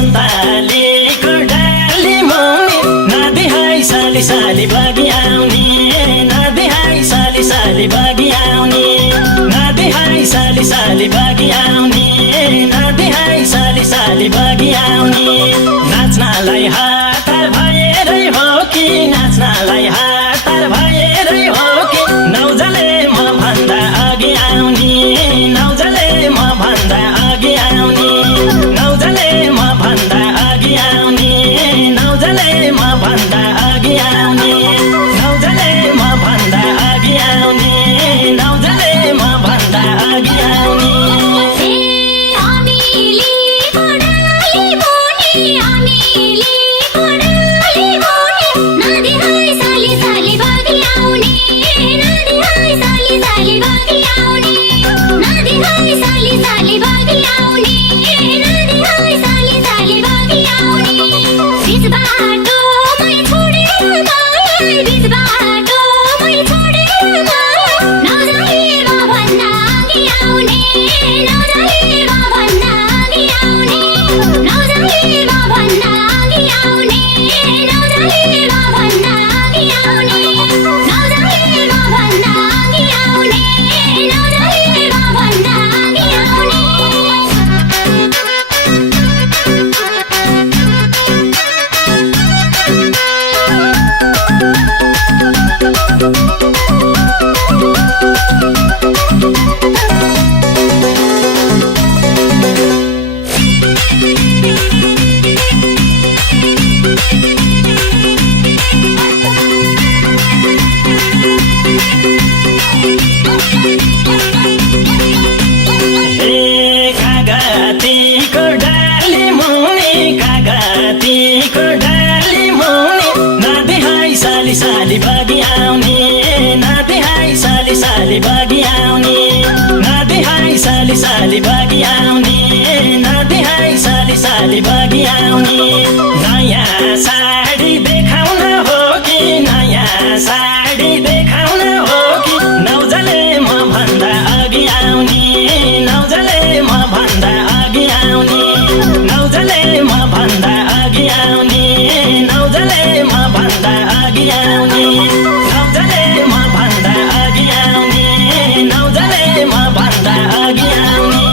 सुन्तलीको डाली मुनि नदी हाई साली साली बगी आउने नदी हाई साली साली बगी आउने नदी हाई साली साली बगी आउने नदी हाई साली साली बगी आउने नाच्नलाई हतार भएरै हो कि नाच्नलाई हतार भएरै हो कि नौजले म भन्दा अघि आउने नौजले म भन्दा अघि आउने नौजले म भन्दा अघि आउने नौजले म भन्दा अघि आउने नौजले म भन्दा अघि आउने नौजले म भन्दा अघि आउने साली बगी आउने नदी हाई साली साली बगी आउने नदी हाई साली साली बगी आउने नदी हाई साली साली बगी आउने नयाँ साडी देखाउन हो कि नयाँ साडी देखाउन हो कि नौजले म भन्दा अघि आउने नौजले म भन्दा अघि आउने नौजले म भन्दा अघि आउने नौजले म भन्दा अघि आउने नौजले म भन्दा अघि आउने नौजले म भन्दा अघि आउने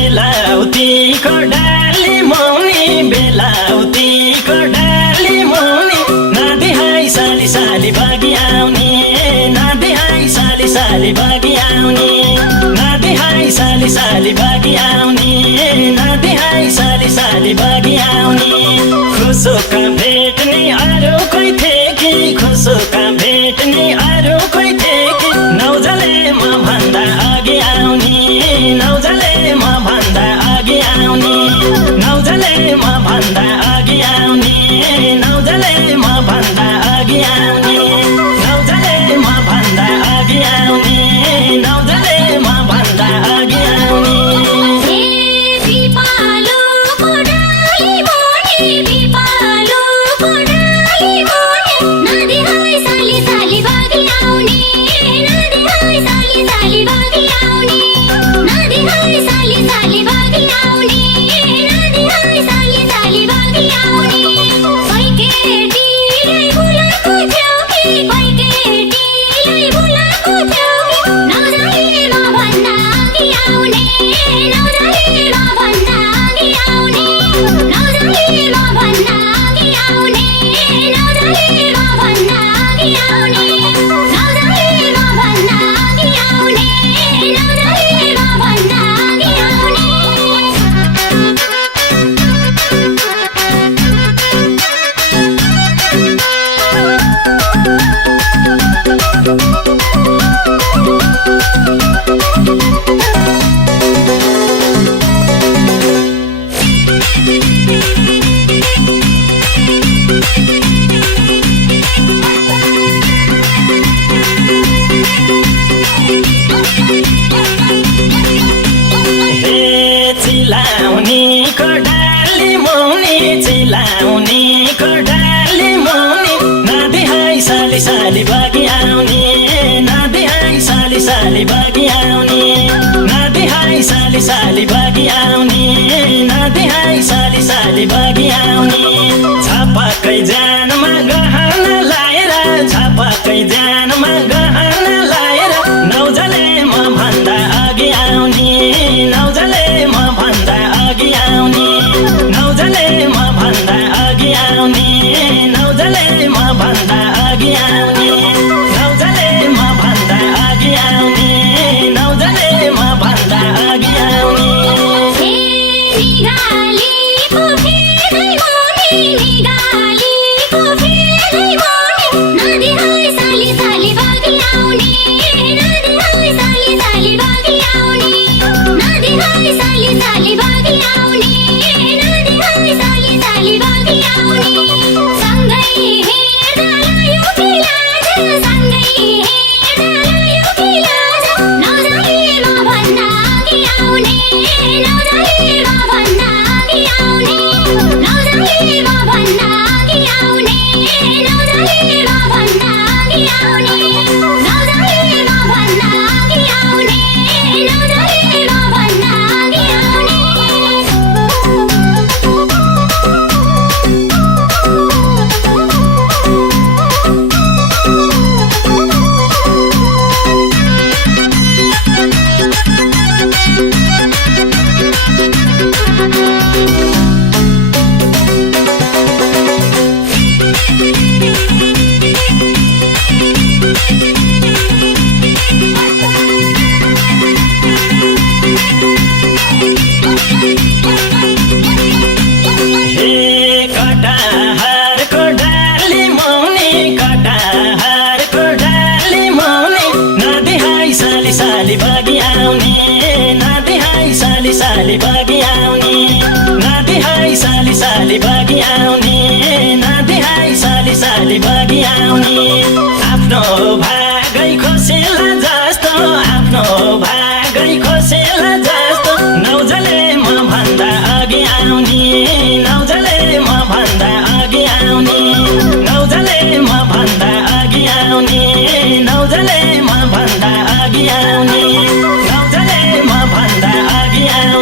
बेलाउतीको डाली मुनि बेलाउतीको डाली मुनि नदी हाई साली साली बगी आउने नदी हाई साली साली बगी आउने नदी हाई साली साली बगी आउने नदी हाई साली साली बगी आउने खुसुका भेट्ने अरू कोही थिए कि खुसुका भेट्ने अरू कोही थिए कि नौजले म भन्दा अघि आउने नौजले म भन्दा अघि आउने नौजले म भन्दा अघि आउने नौजले म भन्दा अघि आउने नौजले म भन्दा अघि आउने नौजले म भन्दा अघि आउने नदी हाई चिलाउनीको डाली मुनि चिलाउनीको डाली मुनि नदी हाई साली साली बगी आउने नदी हाई साली साली बगी आउने नदी हाई साली साली बगी आउने नदी हाई साली साली बगी आउने छपकै ज्यानमा गहना लाएर छपकै ज्यानमा गहना लाएर नौजले म भन्दा अघि आउने नौजले म भन्दा अघि आउने नौजले म भन्दा अघि आउने नौजले म भन्दा अघि आउने नौजले म भन्दा अघि आउने नौजले म भन्दा अघि आउने निगालीको फेदै मुनि निगालीको फेदै मुनि नदी हाई साली साली बगी आउने नदी हाई साली साली बगी आउने नदी हाई साली साली बगी आउने नदी हाई साली साली बगी आउने सँगै हेर्दा लायो कि लाज सँगै हेर्दा लायो कि लाज नजाली म भन्दा अघि आउने नजाली म भन्दा अघि आउने नजाली म भन्दा अघि आउने नजाली म भन्दा अघि आउने नजाली म भन्दा अघि आउने नजाली म भन्दा अघि आउने कटाहारको डाली मुनि कटाहारको डाली मुनि नदी हाई साली साली बगी आउने नदी हाई साली साली बगी आउने नदी हाई साली साली बगी आउने नदी हाई साली साली बगी आउने आफ्नो भागै खोसेला जस्तो आफ्नो भागै खोसेला जस्तो नौजले म भन्दा अघि आउने नौजले म भन्दा अघि आउने नौजले म भन्दा अघि आउने नौजले म भन्दा अघि आउने नौजले म भन्दा अघि आउने